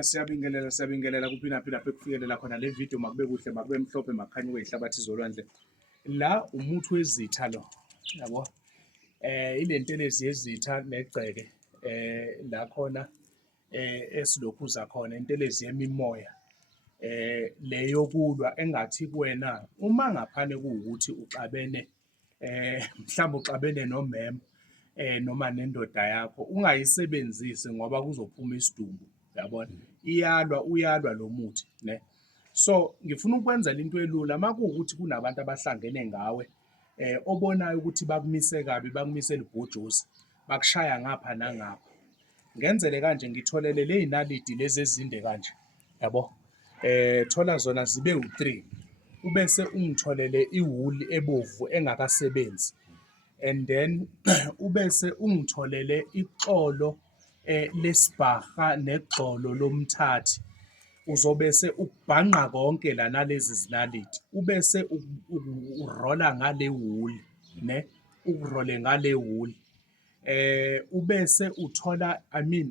Siyabingelela kuphina bekufikelela khona le video makube kuhle makube mhlophe makhanye kweyihlabathi zolwandle. La umuthi wezitha lo, yabo. Ile ntelezi yezitha negceke la khona esilokhuza khona intelezi yemimoya le yokulwa engathi kuwena uma ngaphane kuwukuthi uxabene mhlawumbe uxabene nomema noma nendoda yakho ungayisebenzisi ngoba kuzophuma isidumbu, yabona uyalwa lo muthi ne. So ngifuna ukwenzela into elula makuwukuthi kunabantu abahlangene ngawe obonayo ukuthi bakumise kabi, bakumise libhojozi, bakushaya ngapha nangapha, ngenzele kanje ngitholele ley'naliti lezi ezinde kanje, yabo. Thola zona zibe u-3 ubese ungitholele iwuli ebovu engakasebenzi, and then ubese ungitholele ixolo lesibhaha nexolo lomthathi. Uzobese ukubhanqa konke la nalezi zinaliti ubese urola ngale wuli ne, ukurole ngale wuli ubese uthola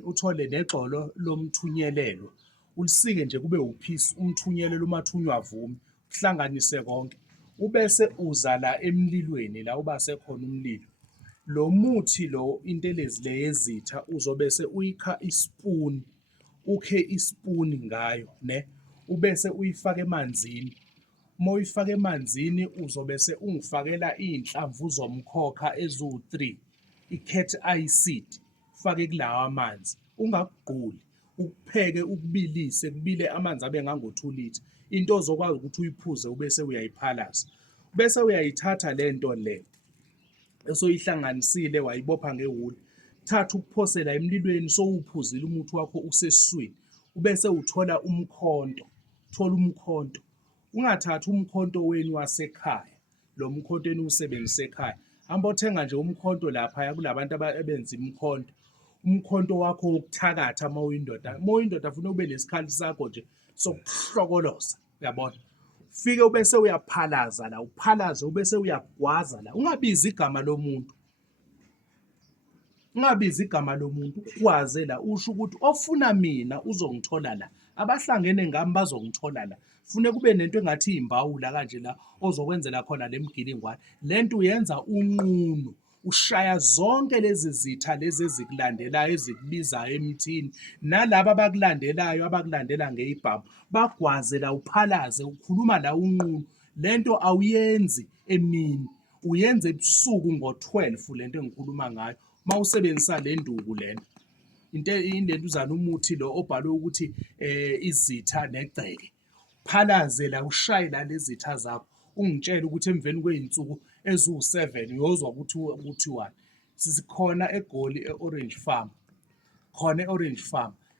uthole nexolo lomthunyelelo ulisike nje kube uphisi umthunyelelo umathunywa vumi kuhlanganise konke ubese uza la emlilweni la ubase khona umlilo. Lo muthi lo intelezi le yezitha uzobese uyikha ispoon, ukhe ispoon ngayo ne, ubese uyifake emanzini. Uma uyifake emanzini uzobese ungifakela iy'nhlamvu zomkhokha eziwu-3, i-cat acid, ufake kulawa amanzi, ungakugquli, ukupheke ukubilise, kubile amanzi abe ngango-2 litha, into ozokwazi ukuthi uyiphuze ubese uyayiphalaza. Bese uyayithatha le nto le esoyihlanganisile wayibopha ngewuli, thatha ukuphosela emlilweni sowuphuzile umuthi wakho usesiswini, ubese uthola umkhonto, thola umkhonto. Ungathathi umkhonto wenu wasekhaya, lo mkhonto eniwusebenzisa ekhaya, hamba othenga nje umkhonto laphaya kulabantu abenza imkhonto. Umkhonto wakho wokuthakatha uma uyindoda funa ube nesikhali sakho nje sokuhlokoloza, uyabona. Ufike ubese uyaphalaza la, uphalaze ubese uyagwaza la, ungabizi igama lomuntu, ugwaze la, usho ukuthi ofuna mina uzongithola la, abahlangene ngami bazongithola la. Fune kube nento engathi imbawula kanje la ozokwenzela khona le mgilingwane. Le nto uyenza unqunu, ushaya zonke lezi zitha lezi ezikulandelayo ezikubizayo emithini, nalaba abakulandela ngey'bhamu bagwaze la, uphalaze, ukhuluma la unqunu. Le nto awuyenzi emini, uyenze ebusuku ngo-12 le nto engikhuluma ngayo uma usebenzisa le nduku lena. Indentuzana umuthi lo obhalwe ukuthi izitha negceke. Phalaze la, ushaye la lezi zitha zakho, ungitshele ukuthi emveni kwey'nsuku eziwu-7 uyozwa kuthiwani. Sikhona eGoli e-Orange Farm,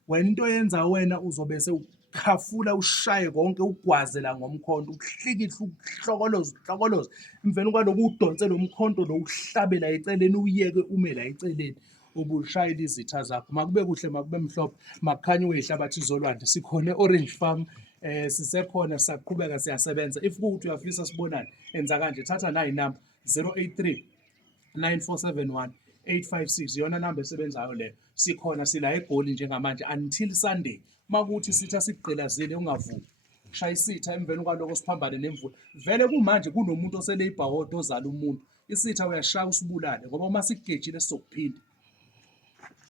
wena into oyenza wena uzobese ukhafula ushaye konke, ugwaze la ngomkhonto, ukuhlikihle, ukuhlokoloze. Emveni kwalokho udonse lo mkhonto lo, uhlabe la eceleni, uyeke ume la eceleni, ubushayela izitha zakho. Makube kuhle, makube mhlophe, makukhanye kweyihlabathi zolwandle. Sikhona e-Orange Farm, sisekhona, siyaqhubeka, siyasebenza. If kuwukuthi uyafisa sibonane, enza kanje, thatha nayi inamba 083 9471 856, iyona namba esebenzayo leyo. Sikhona sila eGoli njengamanje until Sunday. Makuthi sitha sikugqilazile ungavuki, shaya isitha, emveni kwaloko siphambane nemvula. Vele kumanje kunomuntu osele ibhawodo ozala umuntu, isitha uyashaya usibulale ngoba uma sikugejile sizokuphinda.